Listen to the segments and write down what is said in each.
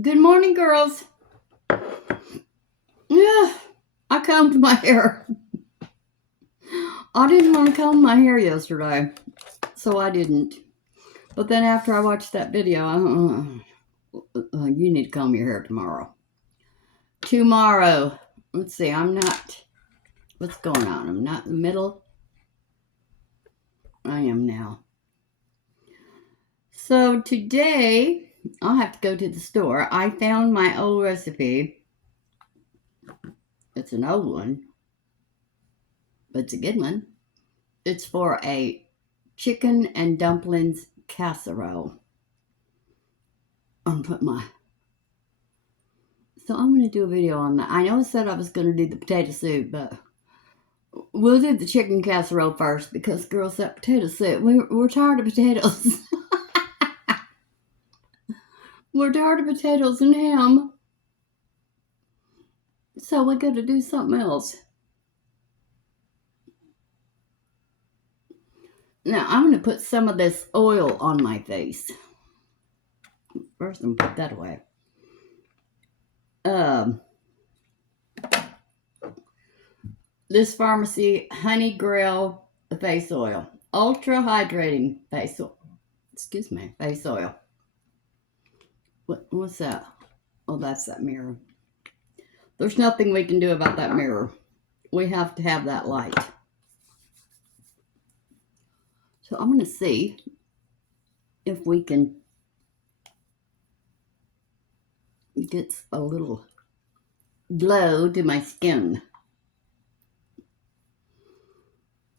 Good morning, girls. Yeah, I combed my hair. I didn't want to comb my hair yesterday, so I didn't. But then after I watched that video, you need to comb your hair tomorrow. Tomorrow. Let's see, what's going on? I'm not in the middle. I am now. So today, I'll have to go to the store. I found my old recipe. It's an old one, but it's a good one. It's for a chicken and dumplings casserole. I'm going to do a video on that. I know I said I was going to do the potato soup, but we'll do the chicken casserole first because, girls, that potato soup, we're tired of potatoes. We're tired of potatoes and ham. So we got to do something else. Now, I'm going to put some of this oil on my face. First, I'm going to put that away. This Pharmacy Honey Grail face oil. Ultra hydrating face oil. Face oil. What's that? Oh, that's that mirror. There's nothing we can do about that mirror. We have to have that light. So I'm going to see if we can get a little glow to my skin.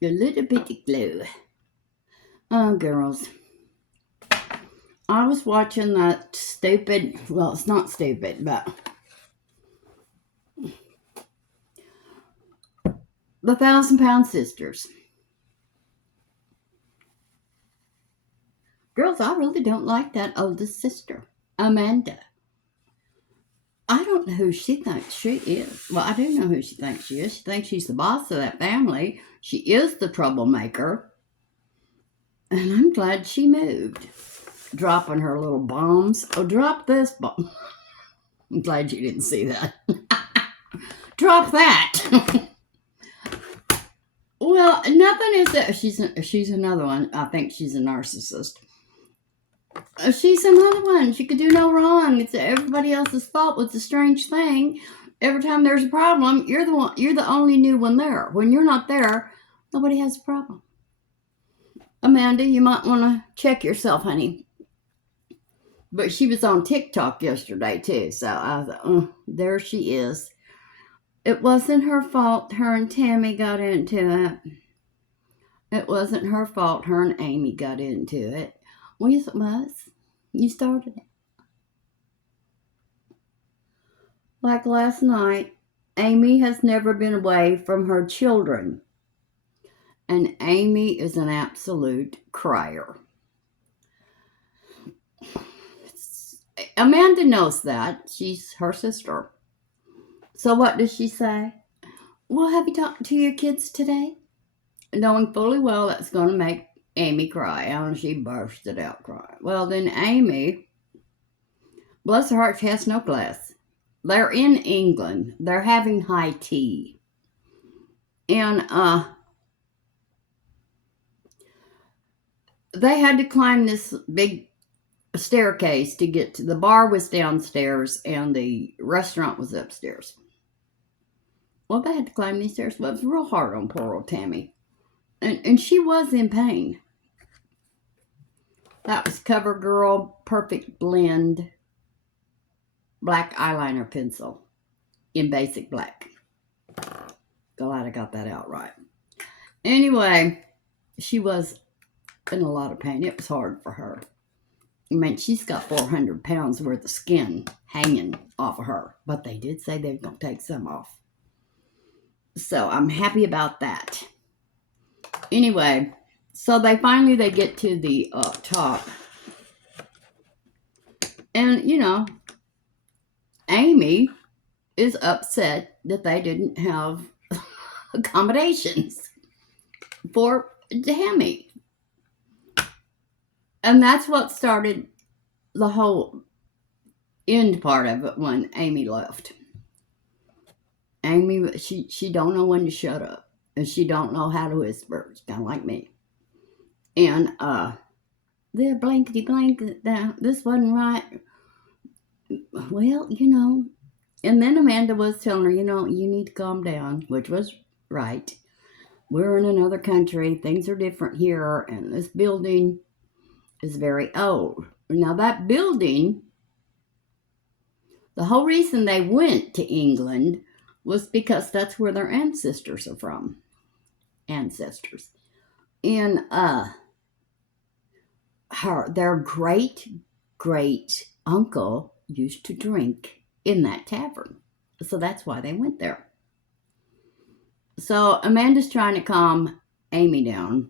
A little bit of glow. Oh, girls. I was watching that stupid, well, it's not stupid, but the 1,000-Pound Sisters. Girls, I really don't like that oldest sister, Amanda. I don't know who she thinks she is. Well, I do know who she thinks she is. She thinks she's the boss of that family. She is the troublemaker. And I'm glad she moved. Dropping her little bombs. Oh, drop this bomb. I'm glad you didn't see that. Drop that. Well, nothing is that. She's another one. I think she's a narcissist. She's another one. She could do no wrong. It's everybody else's fault. What's the strange thing? Every time there's a problem, you're the only new one there. When you're not there, nobody has a problem. Amanda, you might want to check yourself, honey. But she was on TikTok yesterday too, so I thought, there she is. It wasn't her fault. Her and Tammy got into it. It wasn't her fault. Her and Amy got into it. Well, yes, it was. You started it. Like last night, Amy has never been away from her children. And Amy is an absolute crier. Amanda knows that. She's her sister. So what does she say? Well, have you talked to your kids today? Knowing fully well that's going to make Amy cry. And she bursted out crying. Well, then Amy, bless her heart, she has no class. They're in England. They're having high tea. And they had to climb this big staircase to get to the bar. Was downstairs and the restaurant was upstairs. Well, they had to climb these stairs. Well, it was real hard on poor old Tammy. And she was in pain. That was Covergirl Perfect Blend black eyeliner pencil in basic black. Glad I got that out right. Anyway, she was in a lot of pain. It was hard for her. I mean, she's got 400 pounds worth of skin hanging off of her. But they did say they were going to take some off. So I'm happy about that. Anyway, so they get to the top. And, Amy is upset that they didn't have accommodations for Tammy. And that's what started the whole end part of it when Amy left. Amy, she don't know when to shut up, and she don't know how to whisper. It's kind of like me. And the blankety blank, this wasn't right. Well, and then Amanda was telling her, you need to calm down, which was right. We're in another country. Things are different here, and this building is very old. Now, that building, the whole reason they went to England was because that's where their ancestors are from. Ancestors. And their great uncle used to drink in that tavern. So that's why they went there. So Amanda's trying to calm Amy down.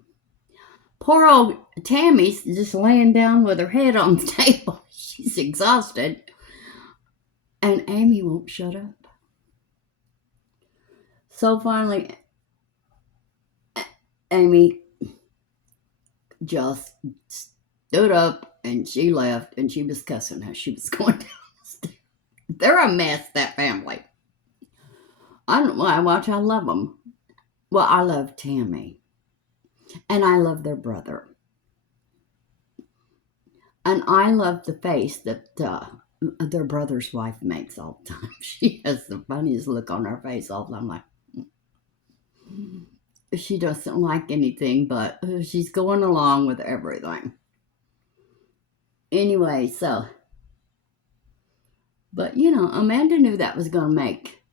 Poor old Tammy's just laying down with her head on the table. She's exhausted. And Amy won't shut up. So finally, Amy just stood up and she left, and she was cussing as she was going down the stairs. They're a mess, that family. I don't know why. I love them. Well, I love Tammy. And I love their brother. And I love the face that their brother's wife makes all the time. She has the funniest look on her face all the time. Like, she doesn't like anything, but she's going along with everything. Anyway, but Amanda knew that was going to make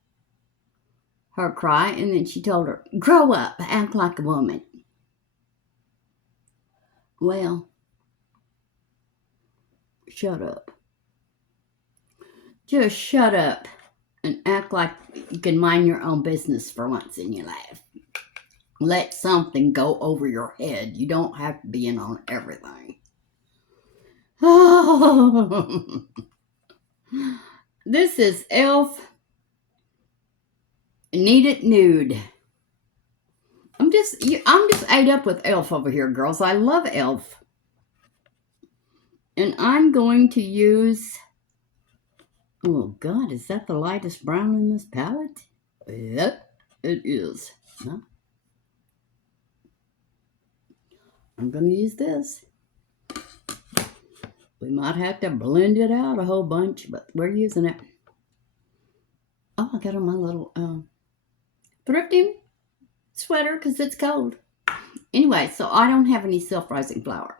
her cry, and then she told her, grow up, act like a woman. Well, shut up. Just shut up and act like you can mind your own business for once in your life. Let something go over your head. You don't have to be in on everything. Oh. This is e.l.f. Need It Nude. I'm just ate up with e.l.f. over here, girls. I love e.l.f. And I'm going to use, oh God, is that the lightest brown in this palette? Yep, it is. Huh? I'm going to use this. We might have to blend it out a whole bunch, but we're using it. Oh, I got on my little thrifting sweater because it's cold. Anyway, so I don't have any self-rising flour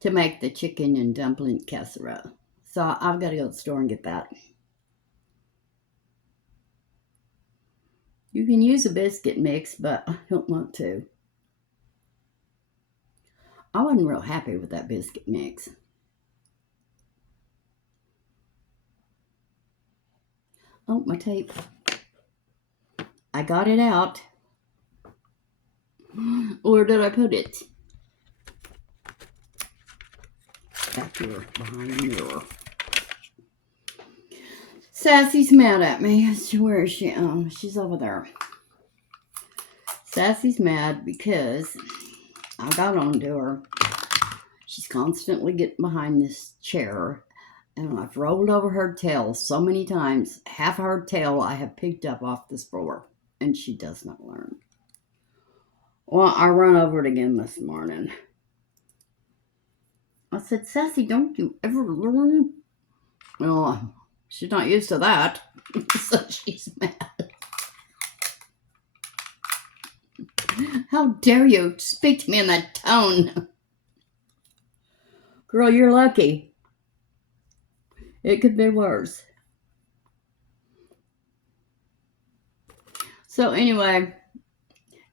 to make the chicken and dumpling casserole. So I've got to go to the store and get that. You can use a biscuit mix, but I don't want to. I wasn't real happy with that biscuit mix. Oh, my tape. I got it out. Where did I put it? Back here, behind the mirror. Sassy's mad at me. Where is she? Oh, she's over there. Sassy's mad because I got onto her. She's constantly getting behind this chair. And I've rolled over her tail so many times. Half of her tail I have picked up off this floor. And she does not learn. Well, I run over it again this morning. I said, Sassy, don't you ever learn? Well, she's not used to that. So she's mad. How dare you speak to me in that tone? Girl, you're lucky. It could be worse. So anyway,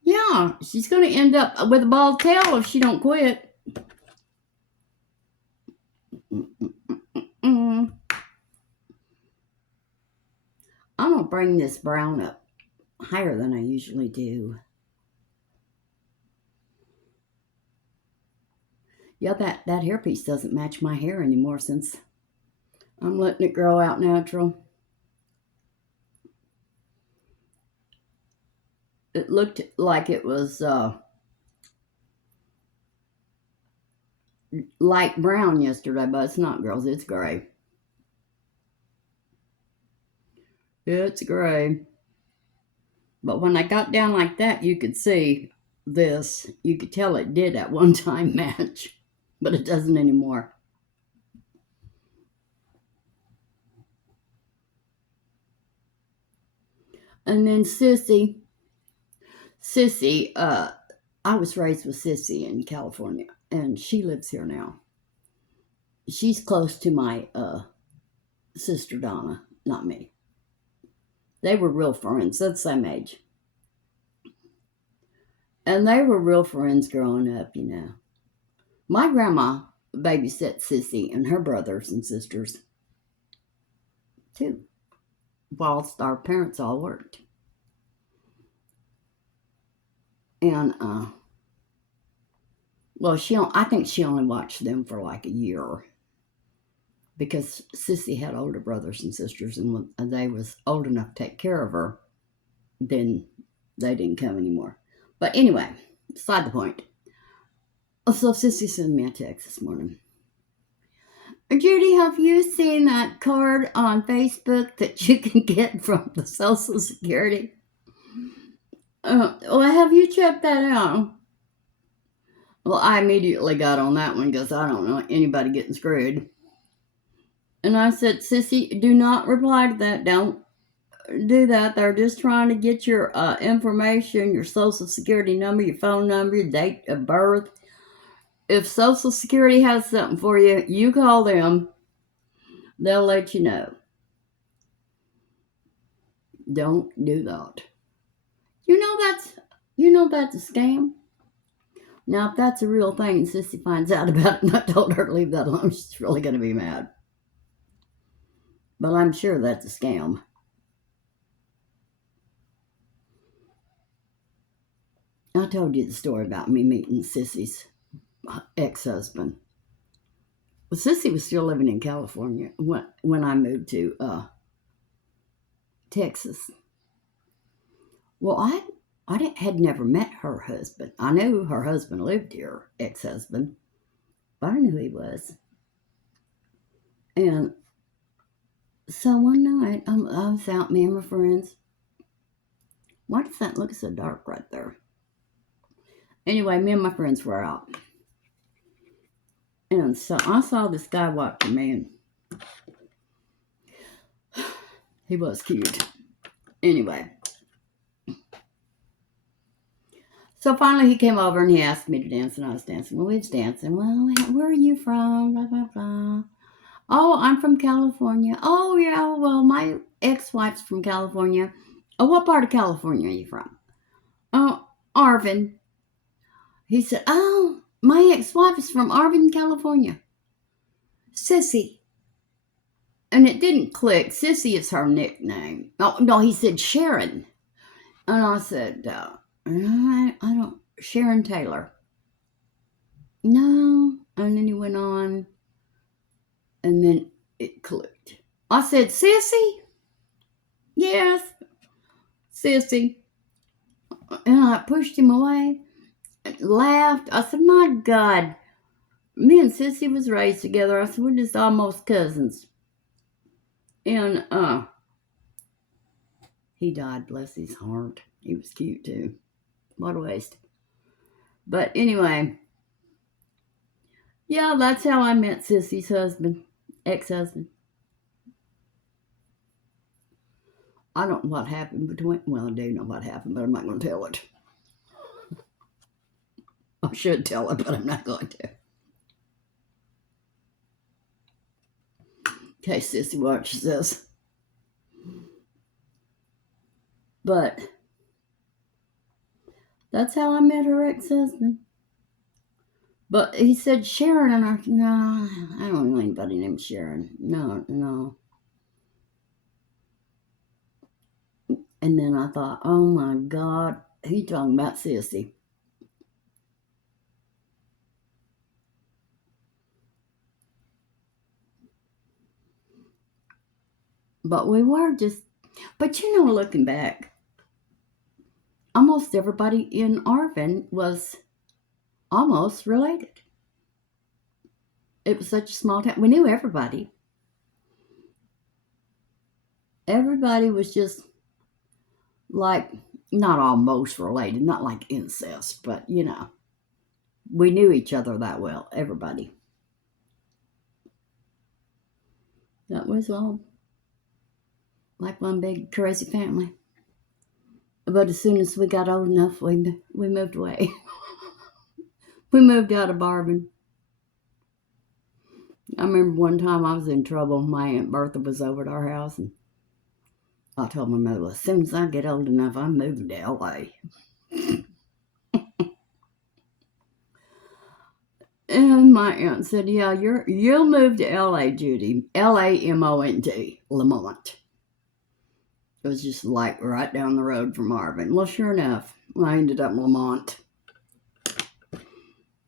yeah, she's going to end up with a bald tail if she don't quit. I'm going to bring this brown up higher than I usually do. Yeah, that hairpiece doesn't match my hair anymore since I'm letting it grow out natural. It looked like it was light brown yesterday, but it's not, girls. It's gray. It's gray. But when I got down like that, you could see this. You could tell it did at one time match, but it doesn't anymore. And then Sissy, I was raised with Sissy in California, and she lives here now. She's close to my sister Donna, not me. They were real friends. They're the same age. And they were real friends growing up, you know. My grandma babysat Sissy and her brothers and sisters, too, whilst our parents all worked. And, well, I think she only watched them for like a year, because Sissy had older brothers and sisters, and when they was old enough to take care of her, then they didn't come anymore. But anyway, beside the point. So Sissy sent me a text this morning. Judy, have you seen that card on Facebook that you can get from the Social Security? Well, have you checked that out? Well, I immediately got on that one because I don't know anybody getting screwed. And I said, Sissy, do not reply to that. Don't do that. They're just trying to get your information, your Social Security number, your phone number, your date of birth. If Social Security has something for you, you call them. They'll let you know. Don't do that. You know that's a scam. Now, if that's a real thing and Sissy finds out about it, and I told her to leave that alone, she's really going to be mad. But I'm sure that's a scam. I told you the story about me meeting Sissy's ex-husband. Well, Sissy was still living in California when I moved to Texas. Well, I had never met her husband. I knew her husband lived here, ex-husband, but I knew who he was. And so one night, I was out, me and my friends. Why does that look so dark right there? Anyway, me and my friends were out. And so I saw this guy walk to me, and he was cute. Anyway. So finally he came over and he asked me to dance, and I was dancing. Well, we was dancing. Well, where are you from? Blah, blah, blah. Oh, I'm from California. Oh, yeah, well, my ex-wife's from California. Oh, what part of California are you from? Oh, Arvin. He said, oh, my ex-wife is from Arvin, California. Sissy. And it didn't click. Sissy is her nickname. Oh, no, he said Sharon. And I said, I don't, Sharon Taylor. No. And then he went on. And then it clicked. I said, Sissy? Yes, Sissy. And I pushed him away, laughed. I said, my God. Me and Sissy was raised together. I said, we're just almost cousins. And he died, bless his heart. He was cute too. What a waste. But anyway, yeah, that's how I met Sissy's husband, ex-husband. I don't know what happened between, well, I do know what happened, but I'm not going to tell it. I should tell it, but I'm not going to. Okay, Sissy watches this. But that's how I met her ex-husband. But he said Sharon, and I said, no, I don't know anybody named Sharon. No. And then I thought, oh my God, he's talking about Sissy. But we were just, but you know, looking back, almost everybody in Arvin was almost related. It was such a small town. We knew everybody. everybody was just like, not almost related, not like incest, but you know, we knew each other that well, everybody. That was all like one big crazy family. But as soon as we got old enough, we moved away. We moved out of Barben. I remember one time I was in trouble. My Aunt Bertha was over at our house, and I told my mother, well, as soon as I get old enough, I'm moving to L.A. And my aunt said, yeah, you'll move to L.A., Judy. L-A-M-O-N-T, Lamont. It was just like right down the road from Marvin. Well, sure enough, I ended up in Lamont.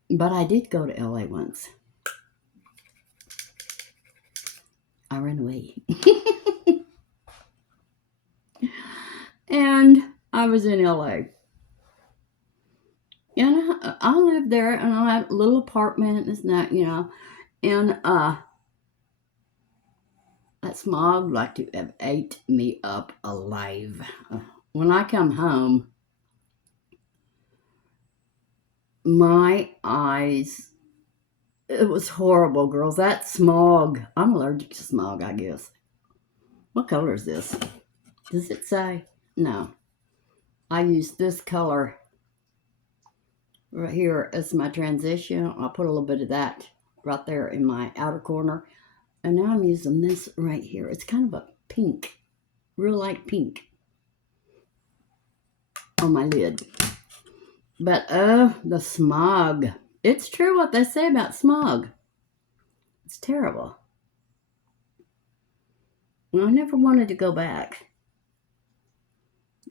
But I did go to L.A. once. I ran away. And I was in L.A. And I lived there, and I had a little apartment and that, you know. And that smog like to have ate me up alive. When I come home, my eyes, it was horrible, girls. That smog, I'm allergic to smog, I guess. What color is this? Does it say? No. I use this color right here as my transition. I'll put a little bit of that right there in my outer corner. And now I'm using this right here. It's kind of a pink, real light pink on my lid. But the smog. It's true what they say about smog. It's terrible. Well, I never wanted to go back.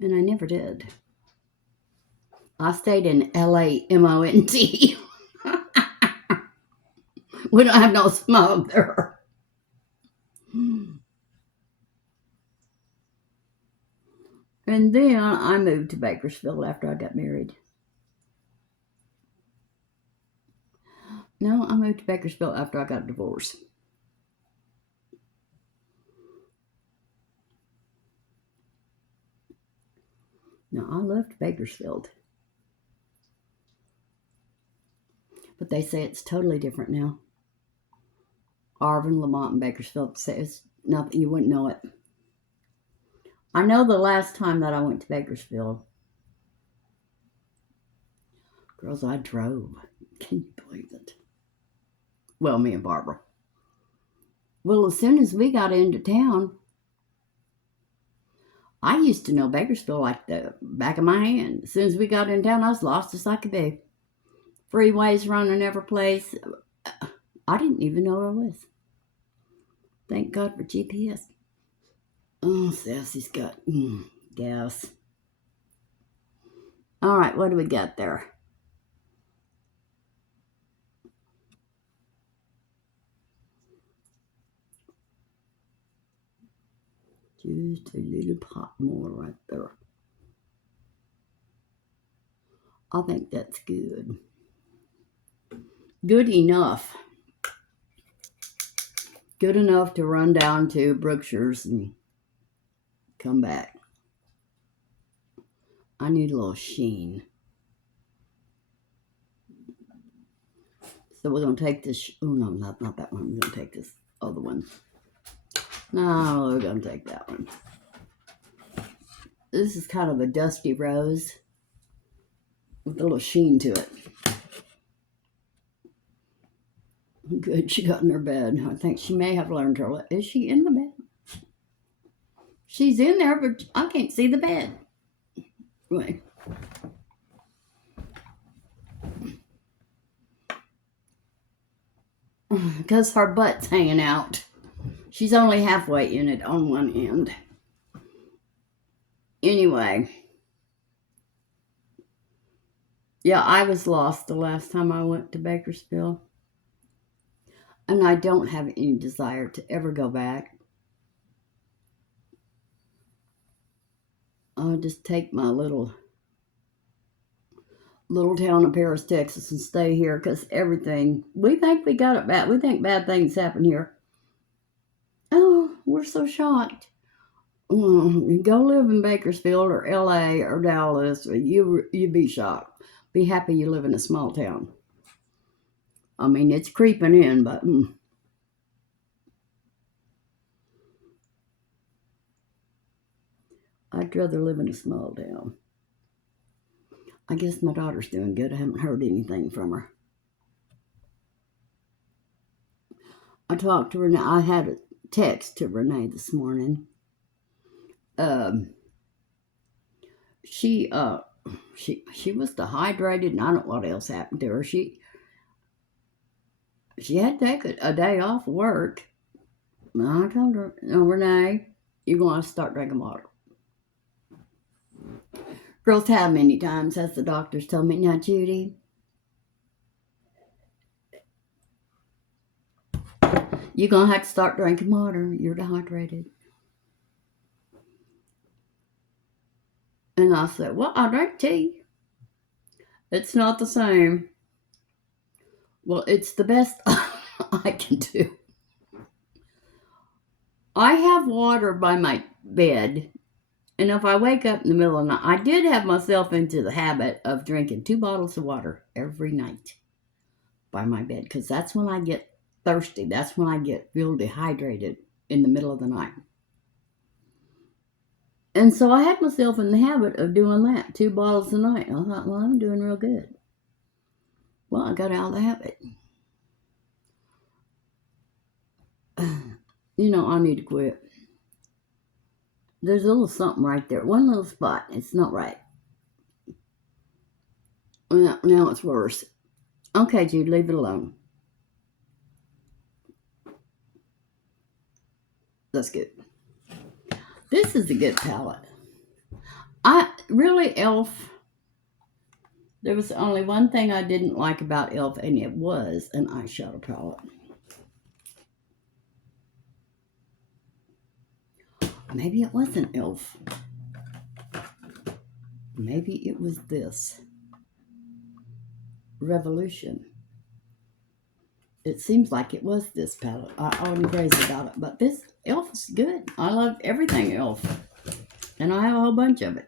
And I never did. I stayed in L-A-M-O-N-T. We don't have no smog there. And then I moved to Bakersfield after I got married. No, I moved to Bakersfield after I got a divorce. No, I left Bakersfield. But they say it's totally different now. Arvin, Lamont, and Bakersfield say it's nothing. You wouldn't know it. I know the last time that I went to Bakersfield, girls, I drove. Can you believe it? Well, me and Barbara. Well, as soon as we got into town, I used to know Bakersfield like the back of my hand. As soon as we got in town, I was lost as I could be. Freeways running every place. I didn't even know where I was. Thank God for GPS. Oh, Sassy's got gas. All right, what do we got there? Just a little pot more right there. I think that's good. Good enough. Good enough to run down to Brookshire's and come back. I need a little sheen. So we're going to take this. Oh, no, not that one. We're going to take this other one. No, we're going to take that one. This is kind of a dusty rose with a little sheen to it. Good, she got in her bed. I think she may have learned her. Is she in the bed? She's in there, but I can't see the bed. Wait. Because her butt's hanging out. She's only halfway in it on one end. Anyway. Yeah, I was lost the last time I went to Bakersfield. And I don't have any desire to ever go back. I'll just take my little town of Paris, Texas, and stay here because everything, we think we got it bad. We think bad things happen here. Oh, we're so shocked. Go live in Bakersfield or LA or Dallas, you'd be shocked. Be happy you live in a small town. I mean, it's creeping in, but I'd rather live in a small town. I guess my daughter's doing good. I haven't heard anything from her. I talked to Renee. I had a text to Renee this morning. She was dehydrated, and I don't know what else happened to her. She had to take a day off work. And I told her, no, Renee, you're going to start drinking water. Girls, how many times has the doctors told me, now, Judy, you're going to have to start drinking water. You're dehydrated. And I said, well, I drink tea. It's not the same. Well, it's the best I can do. I have water by my bed. And if I wake up in the middle of the night, I did have myself into the habit of drinking 2 bottles of water every night by my bed. Because that's when I get thirsty. That's when I feel dehydrated in the middle of the night. And so I had myself in the habit of doing that, 2 bottles a night. I thought, well, I'm doing real good. Well, I got out of the habit. I need to quit. There's a little something right there. One little spot. It's not right. Now it's worse. Okay, Jude, leave it alone. That's good. This is a good palette. e.l.f. There was only one thing I didn't like about e.l.f. and it was an eyeshadow palette. Maybe it wasn't e.l.f. Maybe it was this. Revolution. It seems like it was this palette. I wasn't crazy about it, but this e.l.f. is good. I love everything e.l.f. And I have a whole bunch of it.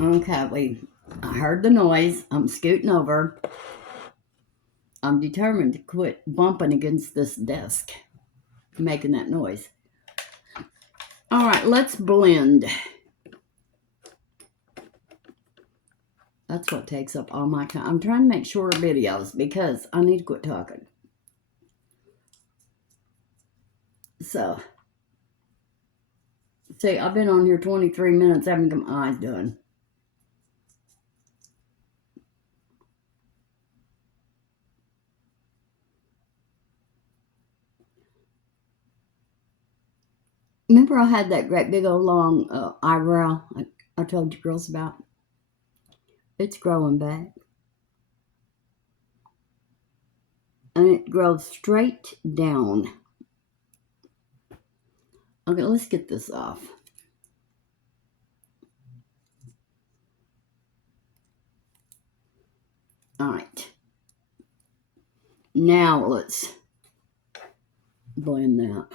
Okay, I heard the noise. I'm scooting over. I'm determined to quit bumping against this desk, making that noise. All right, let's blend. That's what takes up all my time. I'm trying to make shorter videos because I need to quit talking. So, see, I've been on here 23 minutes. I haven't got my eyes done. Remember I had that great big old long eyebrow I told you girls about? It's growing back. And it grows straight down. Okay, let's get this off. All right. Now let's blend that.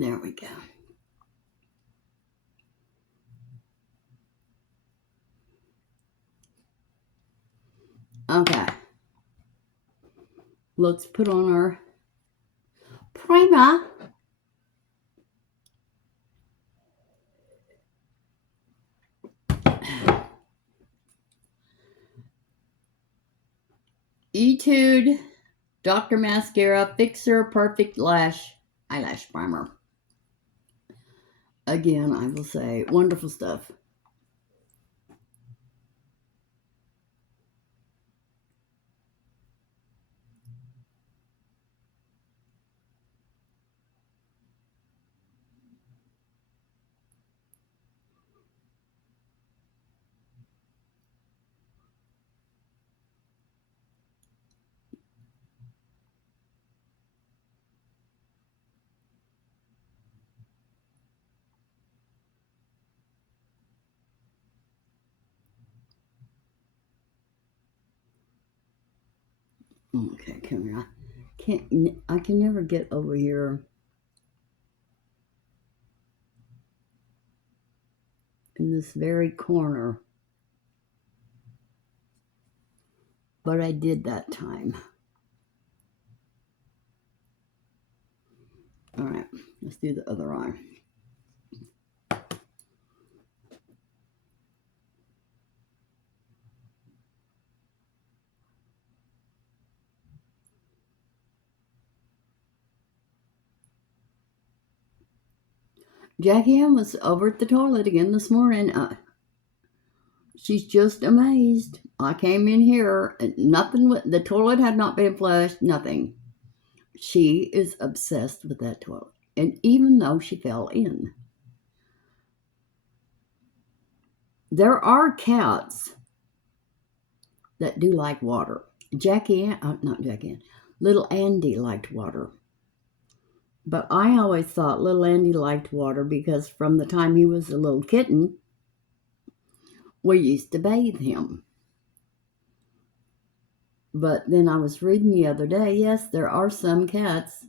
There we go. Okay. Let's put on our primer. Etude Dr. Mascara Fixer Perfect Lash Eyelash Primer. Again, I will say, wonderful stuff. Okay, come here. I can never get over here in this very corner. But I did that time. All right, let's do the other eye. Jackie Ann was over at the toilet again this morning. She's just amazed. I came in here and nothing, the toilet had not been flushed, nothing. She is obsessed with that toilet. And even though she fell in, there are cats that do like water. Not Jackie Ann, little Andy liked water. But I always thought little Andy liked water because from the time he was a little kitten, we used to bathe him. But then I was reading the other day, yes, there are some cats,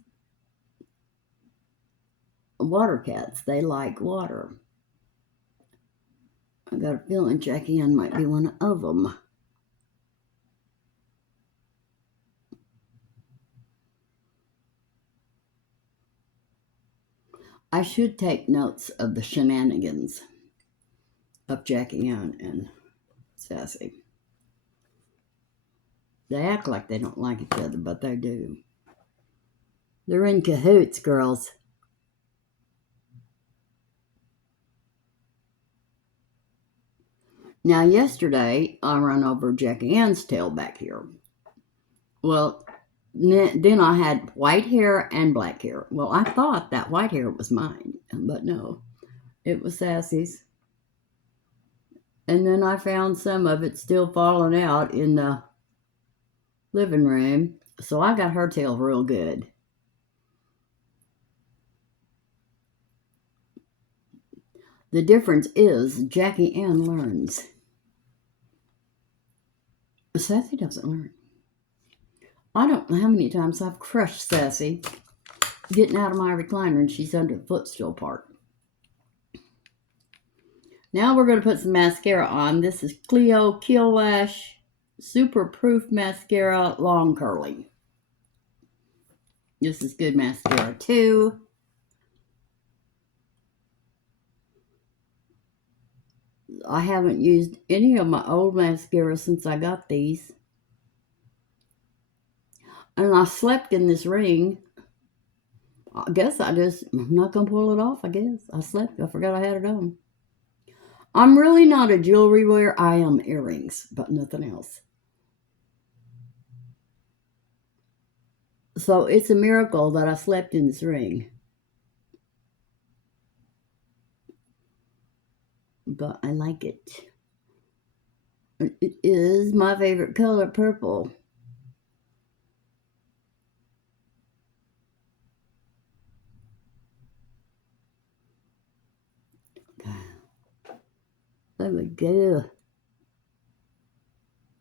water cats, they like water. I got a feeling Jackie Ann might be one of them. I should take notes of the shenanigans of Jackie Ann and Sassy. They act like they don't like each other, but they do. They're in cahoots, girls. Now, yesterday, I ran over Jackie Ann's tail back here. Well, then I had white hair and black hair. Well, I thought that white hair was mine, but no, it was Sassy's. And then I found some of it still falling out in the living room, so I got her tail real good. The difference is Jackie Ann learns. Sassy doesn't learn. I don't know how many times I've crushed Sassy getting out of my recliner and she's under the footstool part. Now we're going to put some mascara on. This is Clio Kill Lash Super Proof Mascara Long Curling. This is good mascara too. I haven't used any of my old mascara since I got these. And I slept in this ring. I guess I'm not going to pull it off, I guess. I slept. I forgot I had it on. I'm really not a jewelry wearer. I am earrings, but nothing else. So it's a miracle that I slept in this ring. But I like it. It is my favorite color, purple. There we go.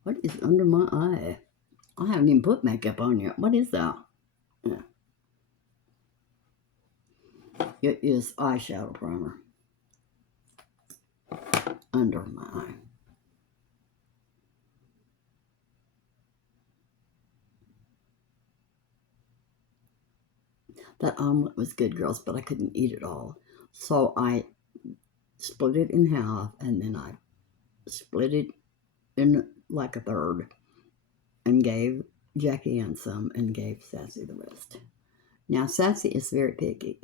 What is under my eye? I haven't even put makeup on yet. What is that? Yeah. It is eyeshadow primer under my eye. That omelet was good, girls, but I couldn't eat it all. So I split it in half, and then I split it in like a third and gave Jackie Ann some and gave Sassy the rest. Now, Sassy is very picky.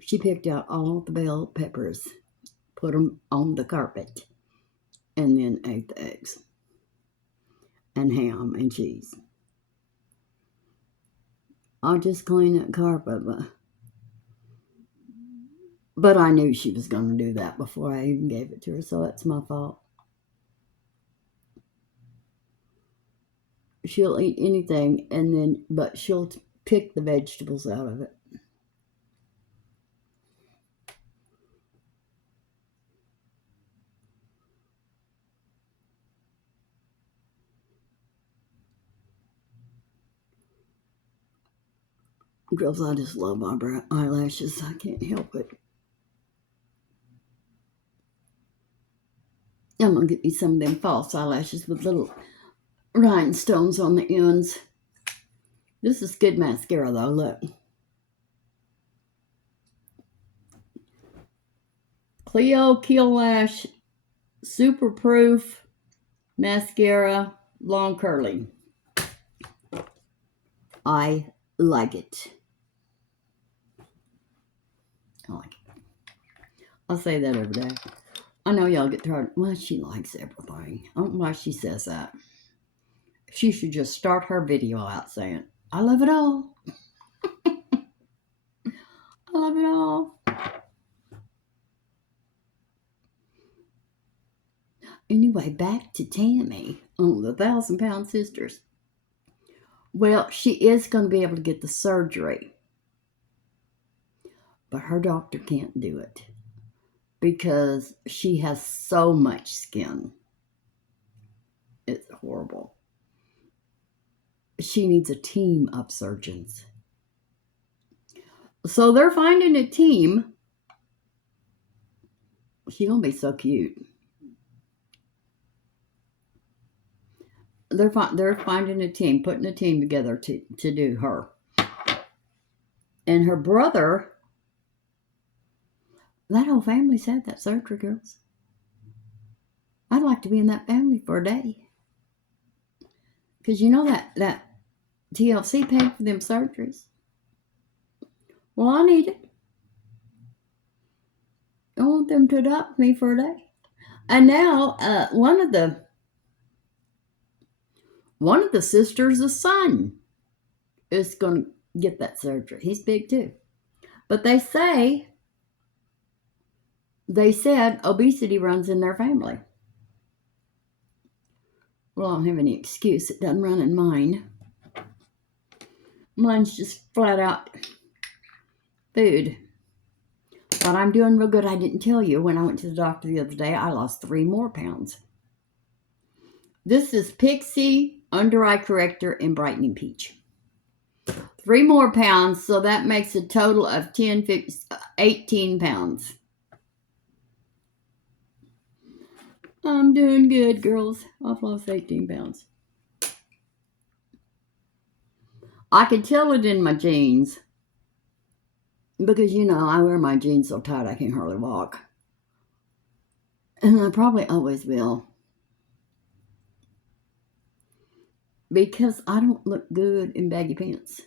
She picked out all the bell peppers, put them on the carpet, and then ate the eggs and ham and cheese. I'll just clean that carpet, but I knew she was going to do that before I even gave it to her, so that's my fault. She'll eat anything, but she'll pick the vegetables out of it. Girls, I just love my eyelashes. I can't help it. I'm going to get me some of them false eyelashes with little rhinestones on the ends. This is good mascara, though. Look. Clio Keel Lash Super Proof Mascara Long Curling. I like it. I like it. I'll say that every day. I know y'all get tired. Well, she likes everything. I don't know why she says that. She should just start her video out saying, I love it all. I love it all. Anyway, back to Tammy on the 1,000-Pound Sisters. Well, she is going to be able to get the surgery, but her doctor can't do it because she has so much skin. It's horrible. She needs a team of surgeons. So they're finding a team. She's going to be so cute. They're finding a team, putting a team together to do her. And her brother, that whole family's had that surgery, girls. I'd like to be in that family for a day. Because you know that TLC paid for them surgeries. Well, I need it. I want them to adopt me for a day. And now, one of the sisters' son is going to get that surgery. He's big too. But they said obesity runs in their family. Well, I don't have any excuse. It doesn't run in mine. Mine's just flat out food. But I'm doing real good. I didn't tell you when I went to the doctor the other day, I lost 3 more pounds. This is Pixi Under Eye Corrector in Brightening Peach. 3 more pounds, so that makes a total of 18 pounds. I'm doing good, girls. I've lost 18 pounds. I can tell it in my jeans. Because, you know, I wear my jeans so tight I can hardly walk. And I probably always will. Because I don't look good in baggy pants.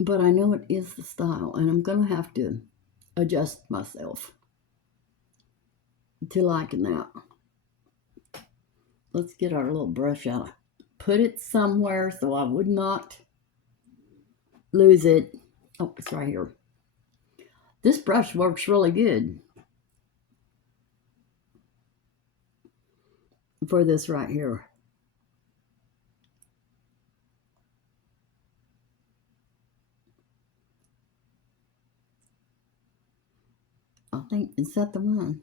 But I know it is the style. And I'm going to have to adjust myself to liking that. Let's get our little brush out. Put it somewhere so I would not lose it. Oh, it's right here. This brush works really good for this right here. I think, is that the one?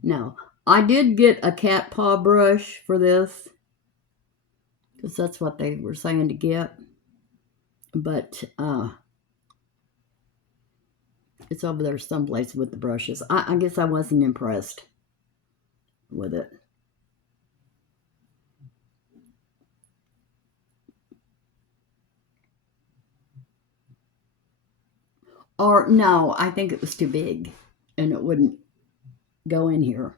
No, I did get a cat paw brush for this because that's what they were saying to get. But it's over there someplace with the brushes. I guess I wasn't impressed with it. Or no, I think it was too big and it wouldn't go in here.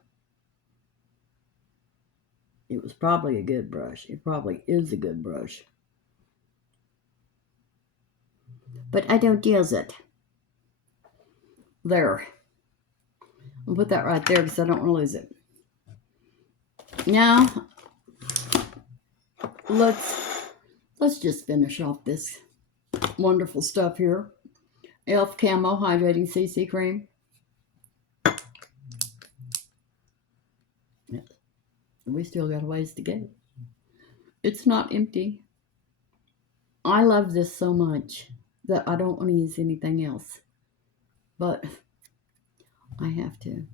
It was probably a good brush. It probably is a good brush. But I don't use it. There. I'll put that right there because I don't want to lose it. Now, let's just finish off this wonderful stuff here. e.l.f. Camo Hydrating CC Cream. We still got a ways to go. It's not empty. I love this so much that I don't want to use anything else. But I have to.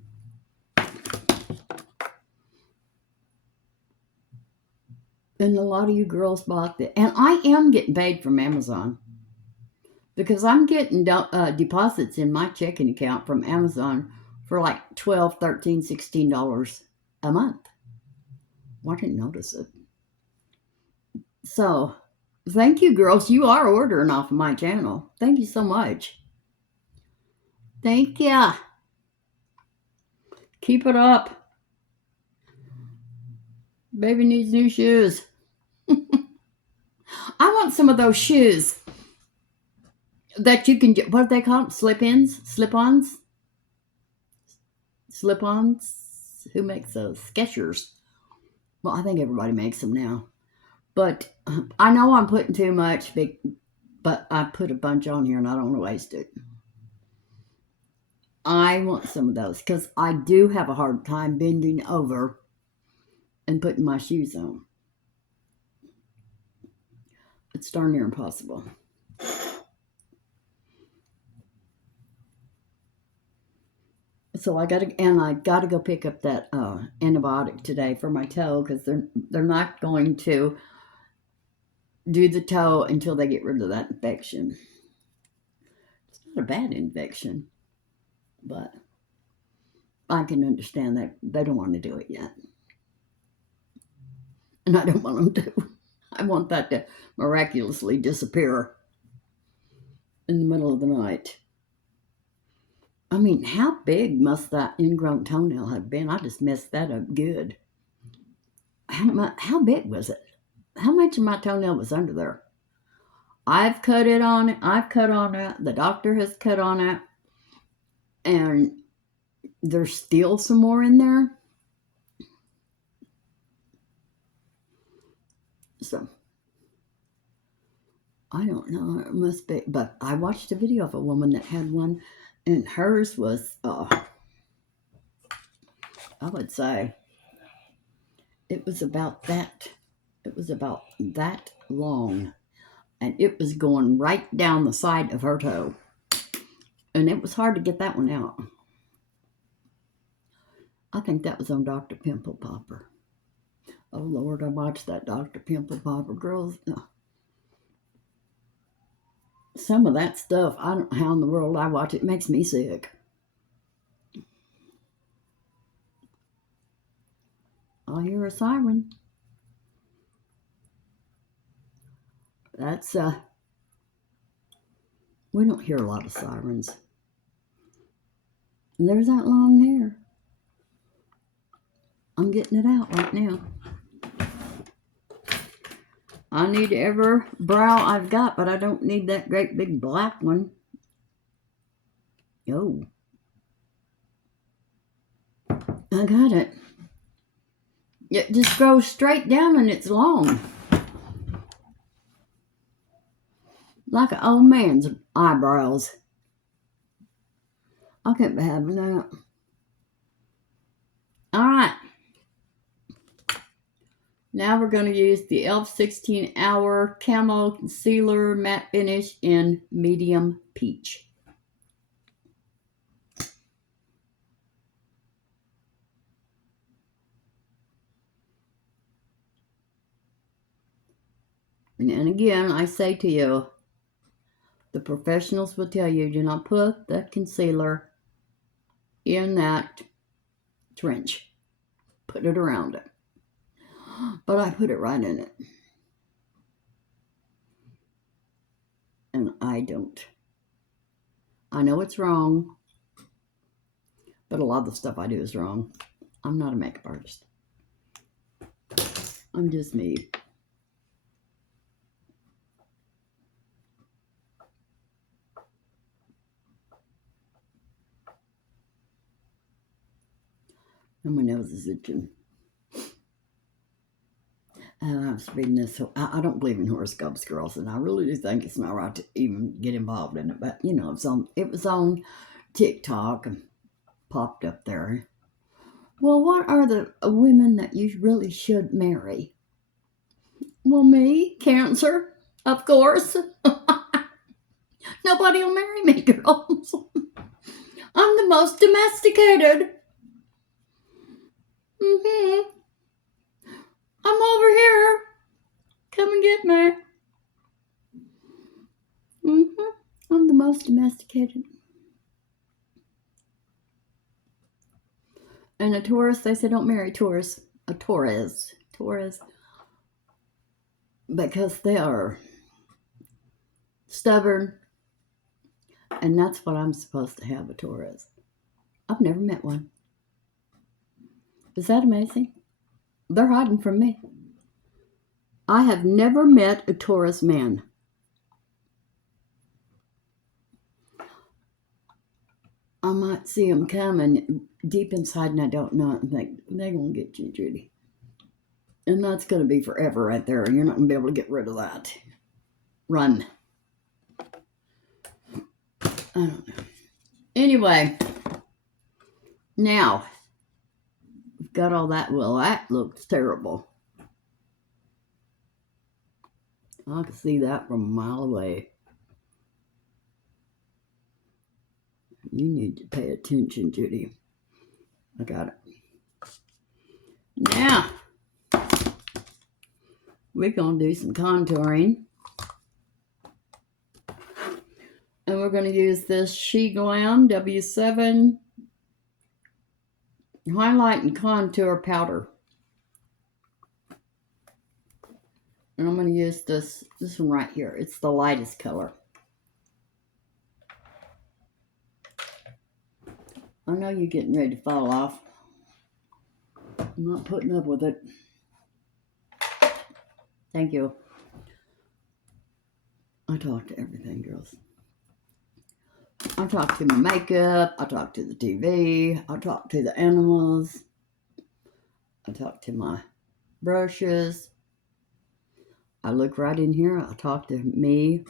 And a lot of you girls bought it. And I am getting paid from Amazon because I'm getting deposits in my checking account from Amazon for like $12, $13, $16 a month. Well, I didn't notice it. So, thank you, girls. You are ordering off of my channel. Thank you so much. Thank ya. Keep it up. Baby needs new shoes. I want some of those shoes that you can, what do they call them? Slip-ins? Slip-ons? Slip-ons? Who makes those? Skechers. Well, I think everybody makes them now. But I know I'm putting too much, but I put a bunch on here and I don't want to waste it. I want some of those because I do have a hard time bending over and putting my shoes on. It's darn near impossible. So I gotta go pick up that antibiotic today for my toe because they're not going to do the toe until they get rid of that infection. It's not a bad infection, but I can understand that they don't want to do it yet. And I don't want them to. I want that to miraculously disappear in the middle of the night. I mean, how big must that ingrown toenail have been? I just messed that up good. How big was it? How much of my toenail was under there? I've cut it on it. I've cut on it. The doctor has cut on it. And there's still some more in there. So, I don't know. It must be. But I watched a video of a woman that had one. And hers was, I would say, it was about that. It was about that long. And it was going right down the side of her toe. And it was hard to get that one out. I think that was on Dr. Pimple Popper. Oh, Lord, I watched that Dr. Pimple Popper. Girls, some of that stuff, I don't know how in the world I watch it. It makes me sick. I hear a siren. That's, we don't hear a lot of sirens. And there's that long hair. I'm getting it out right now. I need every brow I've got, but I don't need that great big black one. Oh. I got it. It just goes straight down and it's long. Like an old man's eyebrows. I can't be having that. Alright. Now we're going to use the e.l.f. 16 Hour Camo Concealer Matte Finish in Medium Peach. And again, I say to you, the professionals will tell you, do not put the concealer in that trench. Put it around it. But I put it right in it. And I don't. I know it's wrong, but a lot of the stuff I do is wrong. I'm not a makeup artist. I'm just me. And my nose is itching. And I was reading this, so I don't believe in horoscopes, girls, and I really do think it's not right to even get involved in it. But you know, it was on TikTok and popped up there. Well, what are the women that you really should marry? Well, me, Cancer, of course. Nobody will marry me, girls. I'm the most domesticated. I'm over here Come and get me. I'm the most domesticated. And a Taurus, they say don't marry Taurus. A Taurus. Because they are stubborn. And that's what I'm supposed to have, a Taurus. I've never met one. Is that amazing? They're hiding from me. I have never met a Taurus man. I might see them coming deep inside and I don't know it and think, they're going to get you, Judy. And that's going to be forever right there. You're not going to be able to get rid of that. Run. I don't know. Anyway, now, we've got all that. Well, that looks terrible. I can see that from a mile away. You need to pay attention, Judy. I got it. Now, we're going to do some contouring. And we're going to use this Sheglam W7 Highlight and Contour Powder. And I'm going to use this one right here. It's the lightest color. I know you're getting ready to fall off. I'm not putting up with it. Thank you. I talk to everything, girls. I talk to my makeup. I talk to the TV. I talk to the animals. I talk to my brushes. I look right in here. I talk to me.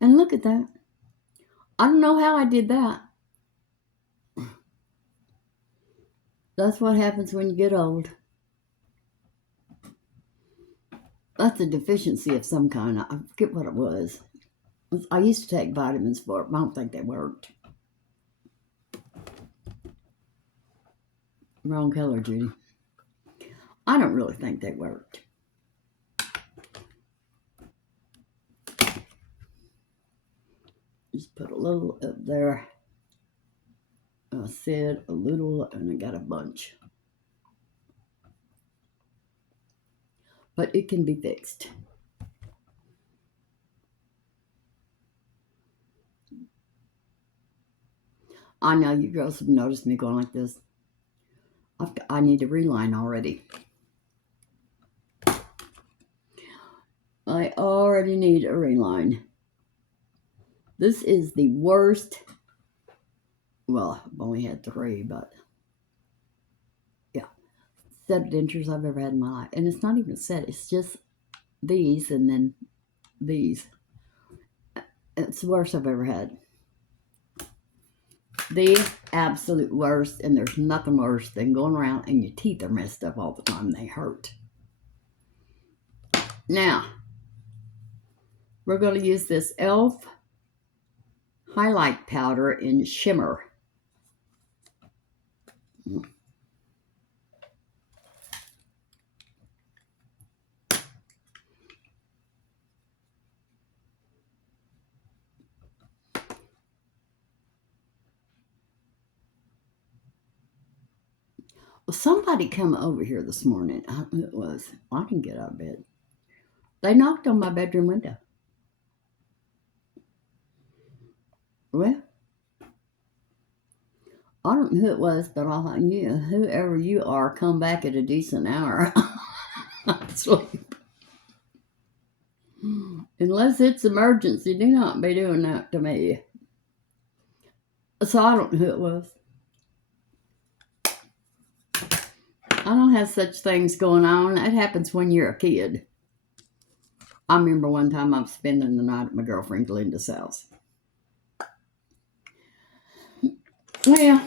And look at that. I don't know how I did that. That's what happens when you get old. That's a deficiency of some kind. I forget what it was. I used to take vitamins for it, but I don't think they worked. Wrong color, Judy. I don't really think they worked. Just put a little up there. I said a little, and I got a bunch. But it can be fixed. I know you girls have noticed me going like this. I need to reline already. I already need a reline. This is the worst. Well, I've only had 3, but yeah, set of dentures I've ever had in my life. And it's not even set. It's just these and then these. It's the worst I've ever had. The absolute worst, and there's nothing worse than going around and your teeth are messed up all the time. They hurt. Now, we're going to use this e.l.f. highlight powder in Shimmer. Well, somebody come over here this morning. I don't know who it was. I didn't get out of bed. They knocked on my bedroom window. Well, I don't know who it was, but I thought, you, whoever you are, come back at a decent hour. I'm asleep. Unless it's emergency, do not be doing that to me. So I don't know who it was. I don't have such things going on. That happens when you're a kid. I remember one time I was spending the night at my girlfriend Glenda's house. Well,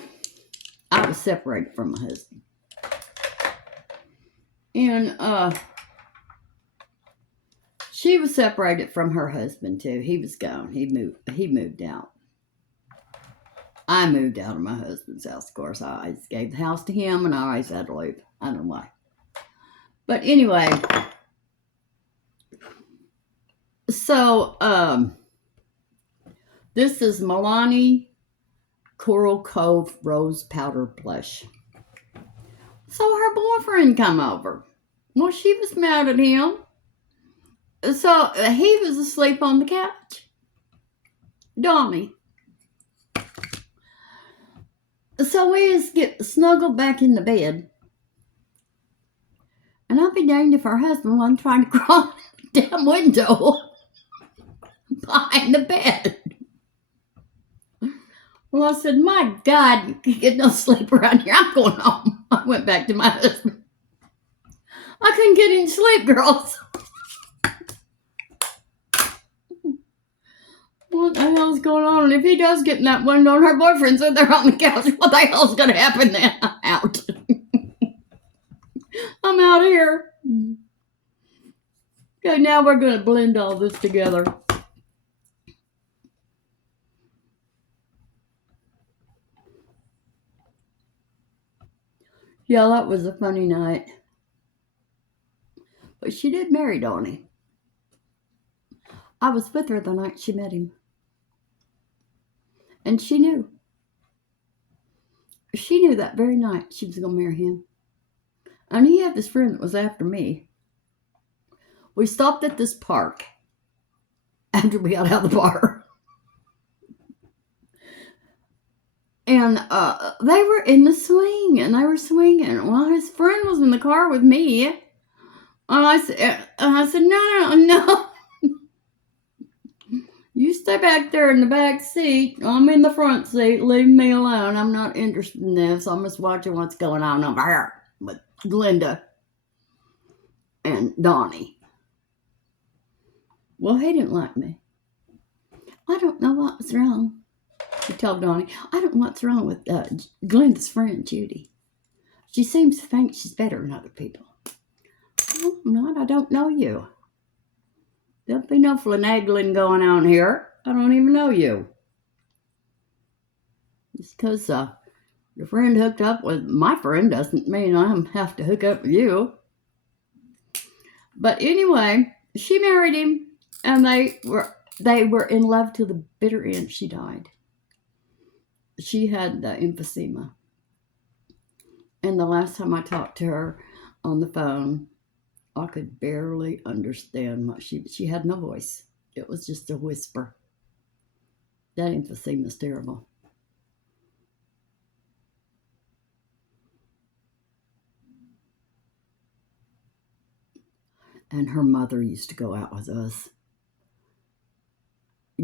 I was separated from my husband. And she was separated from her husband too. He was gone. He moved out. I moved out of my husband's house, of course. I always gave the house to him and I always had to leave. I don't know why. But anyway, so this is Milani Coral Cove Rose Powder Blush. So her boyfriend come over. Well, she was mad at him. So he was asleep on the couch. Donnie. So we just get snuggled back in the bed. And I'll be danged if her husband wasn't trying to crawl out the damn window behind the bed. Well, I said, my God, you can get no sleep around here. I'm going home. I went back to my husband. I couldn't get any sleep, girls. What the hell's going on? And if he does get in that window and her boyfriend's in there on the couch, what the hell's going to happen then? I'm out. I'm out of here. Okay, now we're going to blend all this together. Yeah, that was a funny night. But she did marry Donnie. I was with her the night she met him. And she knew. She knew that very night she was going to marry him. And he had this friend that was after me. We stopped at this park after we got out of the bar. And they were in the swing, and they were swinging. Well, his friend was in the car with me. And I said, no. You stay back there in the back seat. I'm in the front seat. Leave me alone. I'm not interested in this. I'm just watching what's going on over here with Glenda and Donnie. Well, he didn't like me. I don't know what was wrong. He told Donnie, I don't know what's wrong with Glenda's friend, Judy. She seems to think she's better than other people. Well, I'm not. I don't know you. There'll be no finagling going on here. I don't even know you. Just because your friend hooked up with my friend doesn't mean I have to hook up with you. But anyway, she married him, and they were in love till the bitter end. She died. She had emphysema. And the last time I talked to her on the phone, I could barely understand what she had no voice. It was just a whisper. That emphysema is terrible. And her mother used to go out with us.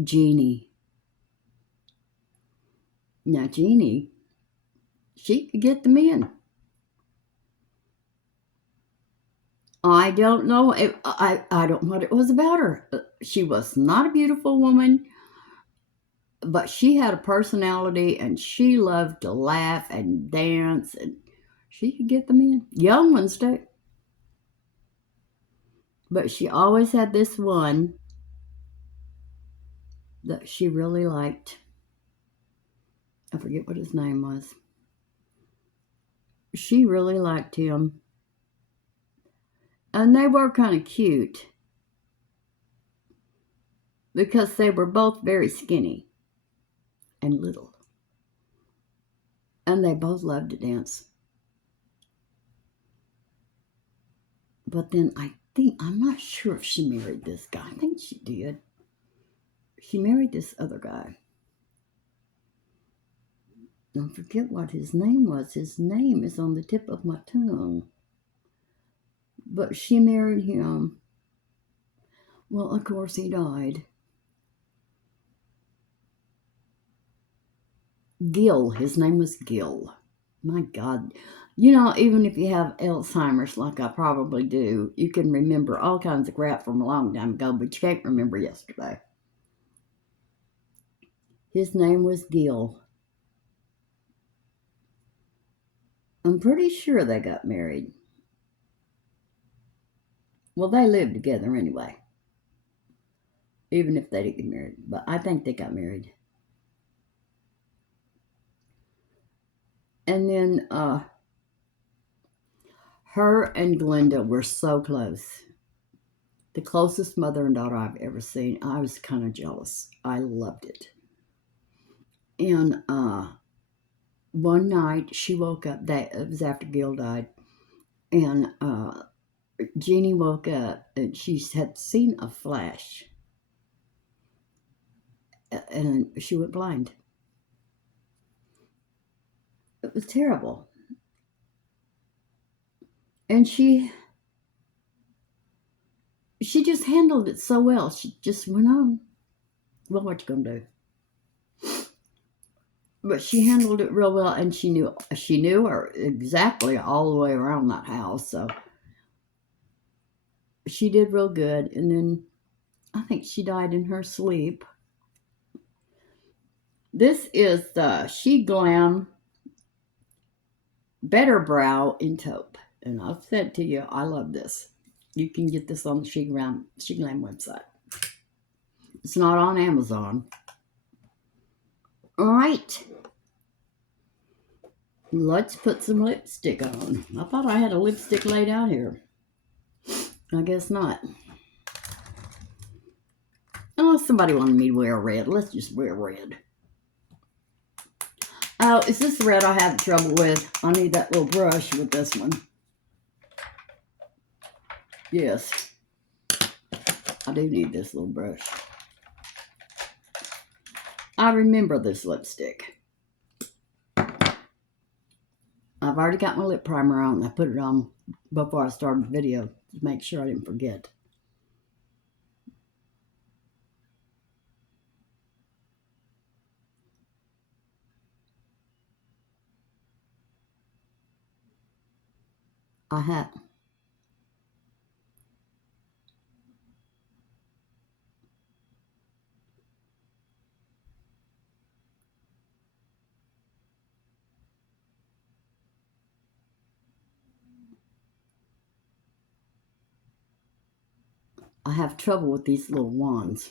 Jeannie. Now, Jeannie, she could get the men. I don't know. I don't know what it was about her. She was not a beautiful woman, but she had a personality, and she loved to laugh and dance, and she could get them in. Young ones too. But she always had this one that she really liked. I forget what his name was. She really liked him. And they were kind of cute because they were both very skinny and little. And they both loved to dance. But then I'm not sure if she married this guy. I think she did. She married this other guy. I forget what his name was. His name is on the tip of my tongue. But she married him. Well, of course, he died. Gil. His name was Gil. My God. You know, even if you have Alzheimer's, like I probably do, you can remember all kinds of crap from a long time ago, but you can't remember yesterday. His name was Gil. I'm pretty sure they got married. Well, they lived together anyway. Even if they didn't get married. But I think they got married. And then Her and Glenda were so close. The closest mother and daughter I've ever seen. I was kind of jealous. I loved it. And one night she woke up. That it was after Gil died, and Jeannie woke up and she had seen a flash, and she went blind. It was terrible. And she just handled it so well. She just went on. Well, what you gonna do? But she handled it real well, and she knew her exactly all the way around that house. So she did real good. And then I think she died in her sleep. This is the Sheglam Better Brow in Taupe. And I've said to you, I love this. You can get this on the Sheglam website. It's not on Amazon. All right. Let's put some lipstick on. I thought I had a lipstick laid out here. I guess not. Unless somebody wanted me to wear red. Let's just wear red. Oh, is this red I have trouble with? I need that little brush with this one. Yes. I do need this little brush. I remember this lipstick. I've already got my lip primer on. I put it on before I started the video to make sure I didn't forget. I have trouble with these little wands.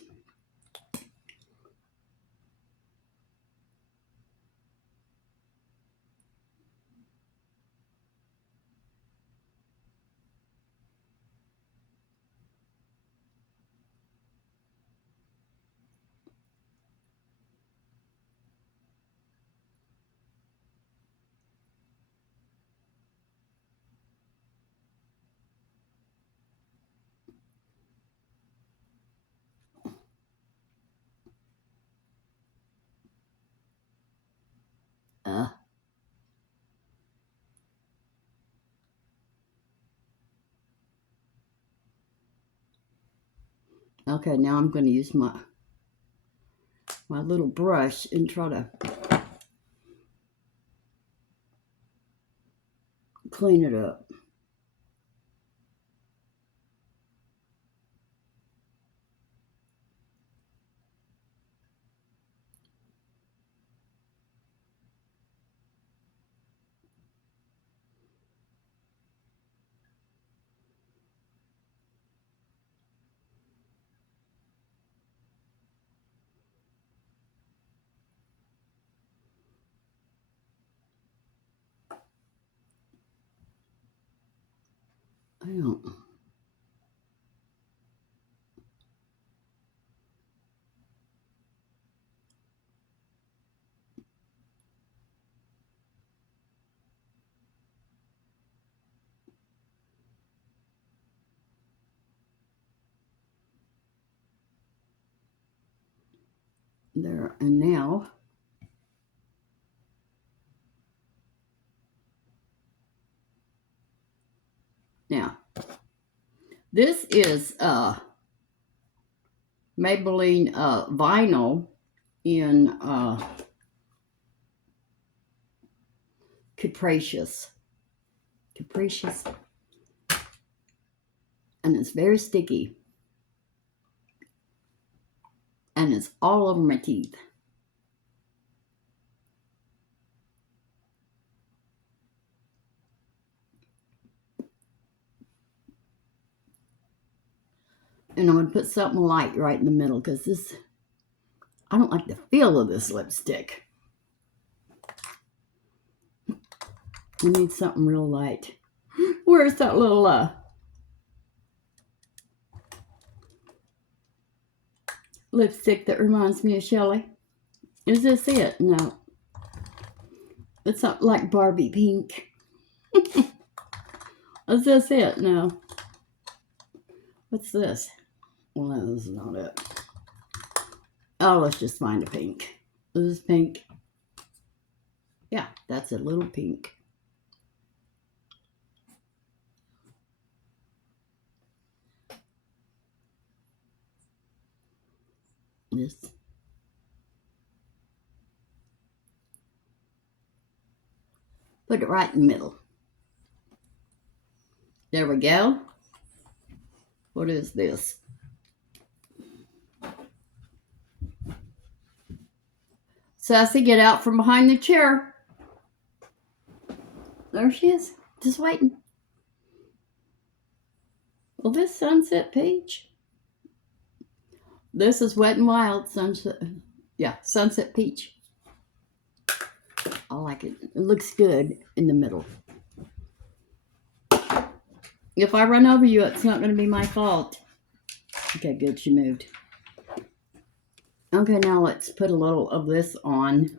Okay, now I'm going to use my little brush and try to clean it up. I don't. There, and now this is Maybelline vinyl in Capricious, and it's very sticky, and it's all over my teeth. And I'm going to put something light right in the middle because this, I don't like the feel of this lipstick. I need something real light. Where's that little lipstick that reminds me of Shelly? Is this it? No. It's not like Barbie pink. Is this it? No. What's this? Well, no, this is not it. Oh, let's just find a pink. This is pink. Yeah, that's a little pink. This. Put it right in the middle. There we go. What is this? Sassy, get out from behind the chair. There she is, just waiting. Well, this Sunset Peach. This is Wet n Wild Sunset. Yeah, Sunset Peach. I like it. It looks good in the middle. If I run over you, it's not going to be my fault. Okay, good. She moved. Okay, now let's put a little of this on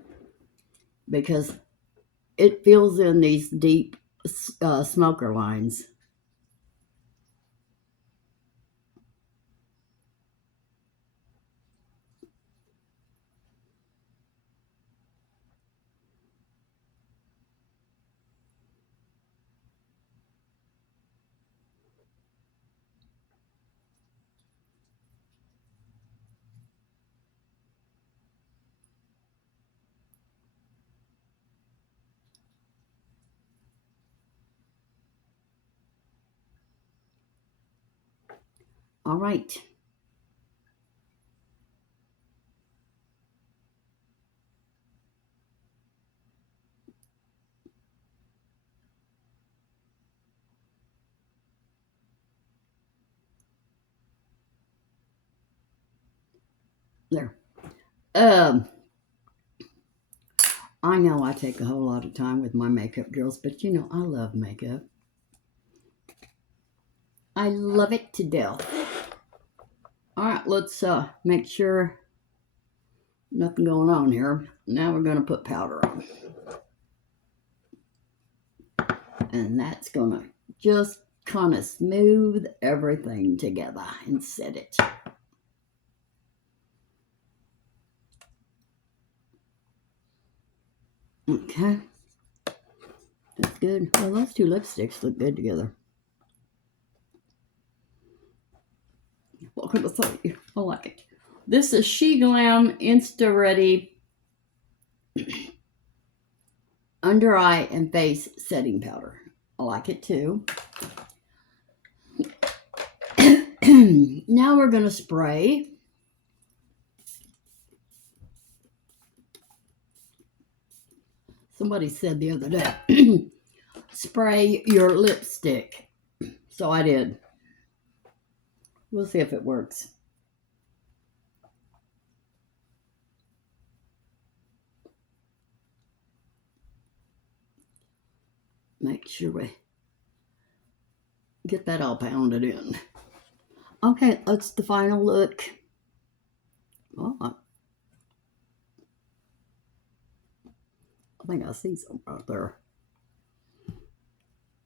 because it fills in these deep smoker lines. All right. There. I know I take a whole lot of time with my makeup, girls, but you know I love makeup. I love it to death. All right, let's make sure nothing going on here. Now we're going to put powder on. And that's going to just kind of smooth everything together and set it. Okay. That's good. Well, those two lipsticks look good together. What can I say? I like it. This is Sheglam Insta-Ready Under Eye and Face Setting Powder. I like it too. Now we're going to spray. Somebody said the other day, spray your lipstick. So I did. We'll see if it works. Make sure we get that all pounded in. Okay, that's the final look. Oh, I think I see some right there.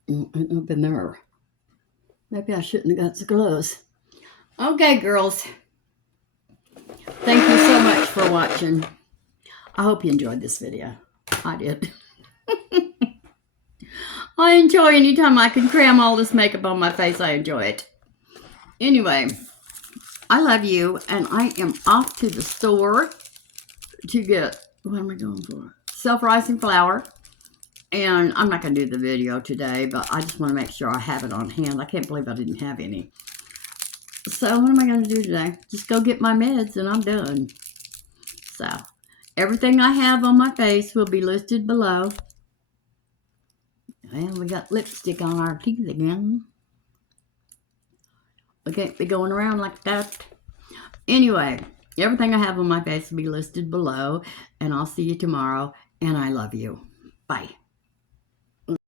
Up in there. Maybe I shouldn't have got so close. Okay, girls. Thank you so much for watching. I hope you enjoyed this video. I did. I enjoy anytime I can cram all this makeup on my face. I enjoy it. Anyway, I love you, and I am off to the store to get, what am I going for? Self-rising flour. And I'm not going to do the video today, but I just want to make sure I have it on hand. I can't believe I didn't have any. So what am I going to do today? Just go get my meds and I'm done. So everything I have on my face will be listed below. And we got lipstick on our teeth again. We can't be going around like that. Anyway, everything I have on my face will be listed below. And I'll see you tomorrow. And I love you. Bye.